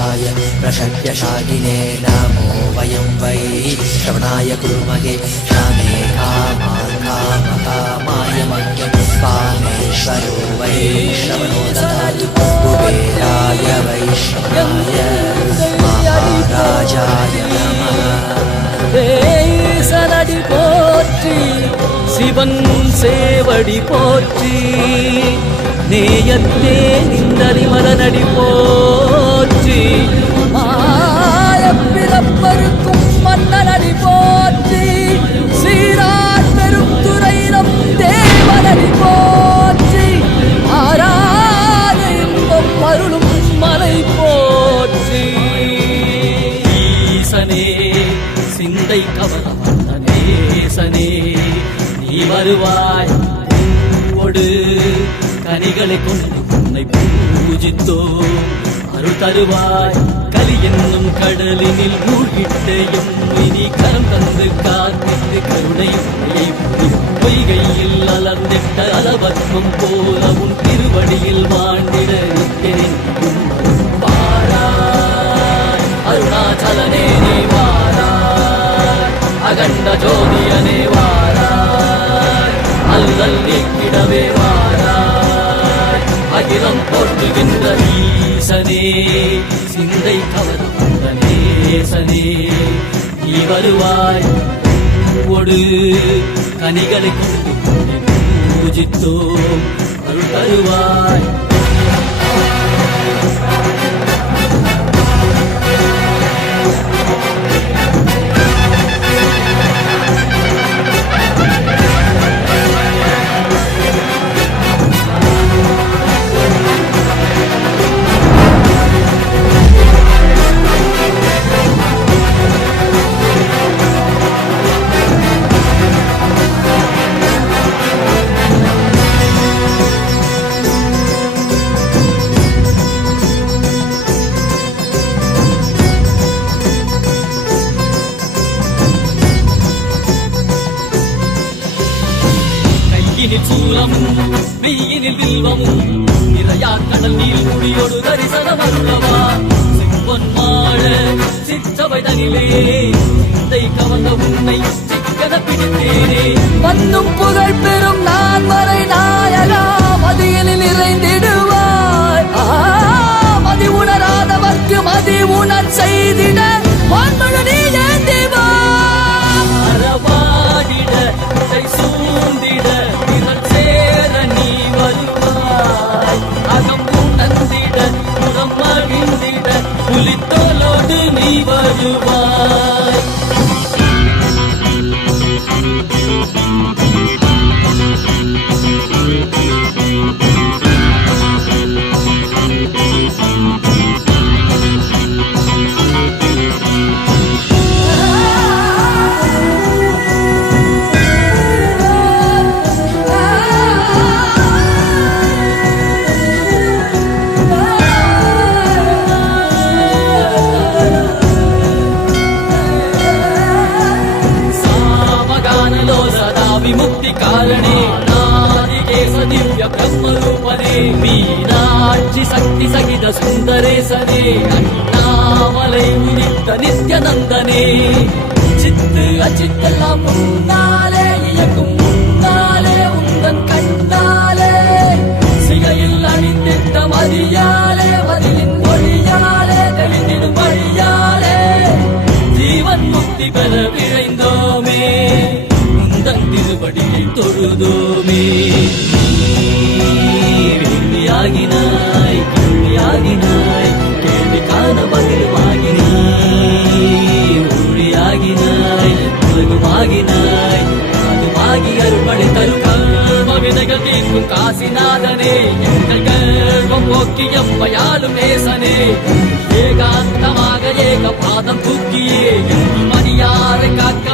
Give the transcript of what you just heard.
कुबेराय प्रशक्यशालिने नमो वयं वै श्रवणाय कुर्महे श्यामे कामाय मह्यं कामेश्वरो वै श्रवणो ददातु कुबेराय वै श्रवणाय महाराजाय नमः சனடி போற்றி சிவன் சேவடி போற்றி நேயத்தே நின்றடி மலனடி போற்றி மாயப்பிறப்பருக்கும் மன்னனடி போற்றி சீரார் பெரும் துறையினம் தேவனடி போற்றி ஆராத இன்பம் அருளும் மலை போற்றி ஈசனே சிந்தை கவனம் நேசனே நீ வருவாய் பூவோடு கனிகளை கொண்டு உன்னை பூஜித்தோ அருள் தருவாய் கலி என்னும் கடலினில் மூழ்கிட்டையும் இனி கரம் தந்து காத்திட்டு கருணை பொய்கையில் அலர்ந்திட்ட அலவத்மம் போல உன் திருவடியில் வாழ்ந்திட நிற்கிறேன் வாராய் அருணாச்சலனே நீ வாராய் அகண்ட ஜோதியனே வாராய் அல்லல் நீக்கிடவே வாராய் அகிலம் போற்றுகின்ற ஈசனே சிந்தை கவர்ந்த நேசனே நீ வருவாய் ஒடு கனிகளை கொண்டு பூஜித்தோ அருள் தருவாய் சூலமும் மெய்யினில் வில்வமும் நிறையா கடல் நீர் குடியோடு தரிசனம் அருளவா செம்பொன் மாழ சிற்றவை தனிலே சிந்தை கவர்ந்த உன்னை சிக்கன பிடித்தேனே வந்தும் புகழ் பெறும் நான் வரை நாயகா மதியினில் நிறைந்திடுவாய் மதி உணராதவர்க்கு மதி உணர் செய்திட வான்மழு நீ ஏந்திவா அறவாடிட சூழ்ந்திட புலித்தோலோடு நீ வருவாய் विमुक्ति कारणे नादिकेश दिव्य ब्रह्मरूपने मीनाक्षि शक्ति सहित सुंदरे सने अन्नामलै उदित नित्यानंदने चित्त अचित्तெல்லாம் முன்னாலே இயக்கும் முன்னாலே உந்தன் கண்ணாலே சிகையில் அணிந்திட்ட மதியாலே மதியின் மொழியாலே தெளிந்திடும் வழியாலே ஜீவன் முக்தி பெற விழைந்தோமே திருவடியை தொழுதோமே வெள்ளியாகினாய் கேள்வியாகினாய் கேள்வி காண மகிழ்வாகினாய் ஒளியாகினாய் உலகுமாகினாய் அதுமாகி அருள்படை தரும் கல்வ விதைகள் தீர்க்கும் காசிநாதனே எங்கள் கல்வம் போக்கி எம்மையாலும் நேசனே ஏகாந்தமாக ஏக பாதம் தூக்கியே மணியாரை காக்க